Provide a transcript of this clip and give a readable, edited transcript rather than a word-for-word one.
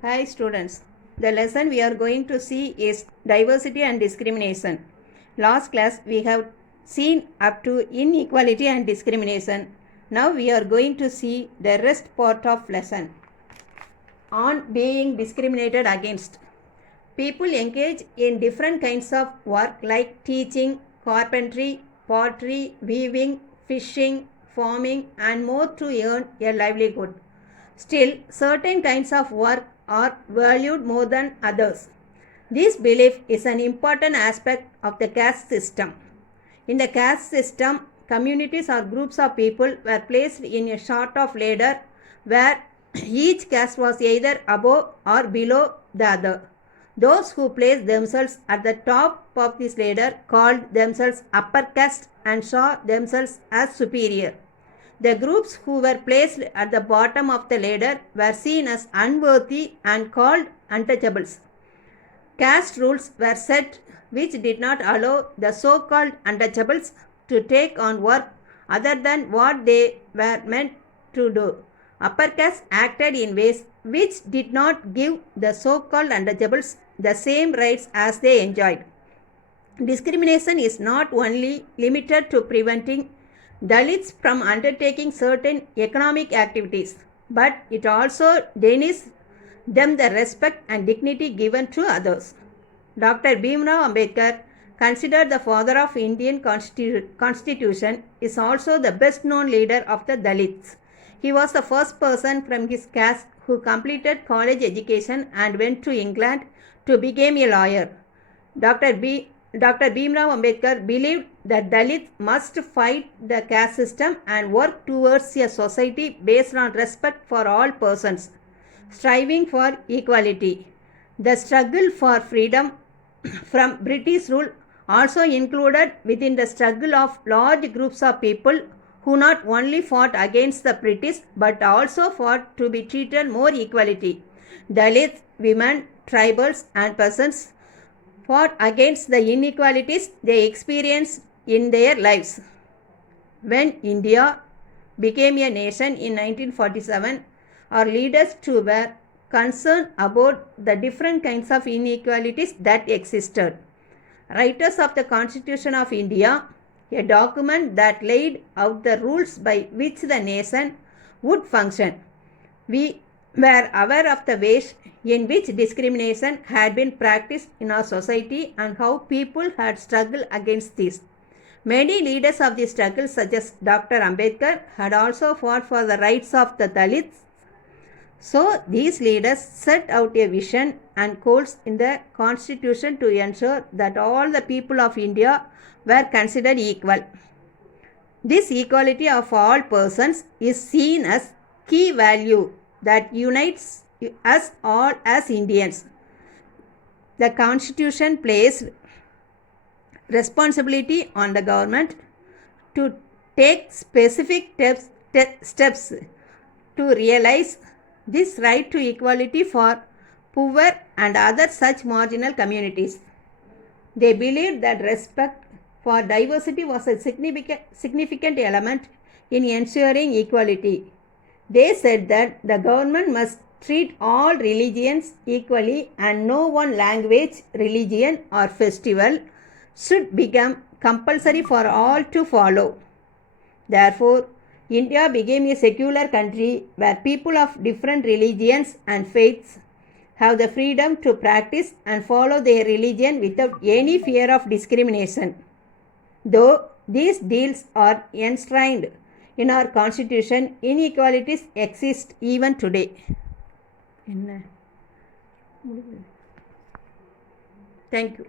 Hi students, the lesson we are going to see is diversity and discrimination. Last class we have seen up to inequality and discrimination. Now we are going to see the rest part of lesson on being discriminated against. People engage in different kinds of work like teaching, carpentry, pottery, weaving, fishing, farming and more to earn a livelihood. Still, certain kinds of work are valued more than others. This belief is an important aspect of the caste system. In the caste system, communities or groups of people were placed in a sort of ladder where each caste was either above or below the other. Those who placed themselves at the top of this ladder called themselves upper caste and saw themselves as superior. The groups who were placed at the bottom of the ladder were seen as unworthy and called untouchables. Caste rules were set which did not allow the so-called untouchables to take on work other than what they were meant to do. Upper caste acted in ways which did not give the so-called untouchables the same rights as they enjoyed. Discrimination is not only limited to preventing Dalits from undertaking certain economic activities, but it also denies them the respect and dignity given to others. Dr. Bhimrao Ambedkar, considered the father of Indian Constitution, is also the best known leader of the Dalits. He was the first person from his caste who completed college education and went to England to become a lawyer. Dr. Bhimrao Ambedkar believed that Dalits must fight the caste system and work towards a society based on respect for all persons, striving for equality. The struggle for freedom from British rule also included within the struggle of large groups of people who not only fought against the British but also fought to be treated more equality. Dalits, women, tribals and peasants fought against the inequalities they experienced in their lives. When India became a nation in 1947, our leaders too were concerned about the different kinds of inequalities that existed. Writers of the Constitution of India, a document that laid out the rules by which the nation would function, we were aware of the ways in which discrimination had been practiced in our society and how people had struggled against this. Many leaders of the struggle, such as Dr. Ambedkar, had also fought for the rights of the Dalits. So, these leaders set out a vision and goals in the Constitution to ensure that all the people of India were considered equal. This equality of all persons is seen as key value that unites us all as Indians. The Constitution placed responsibility on the government to take specific steps to realize this right to equality for poor and other such marginal communities. They believed that respect for diversity was a significant element in ensuring equality. They said that the government must treat all religions equally and no one language, religion or festival should become compulsory for all to follow. Therefore, India became a secular country where people of different religions and faiths have the freedom to practice and follow their religion without any fear of discrimination. Though these deals are enshrined in our Constitution, inequalities exist even today. Thank you.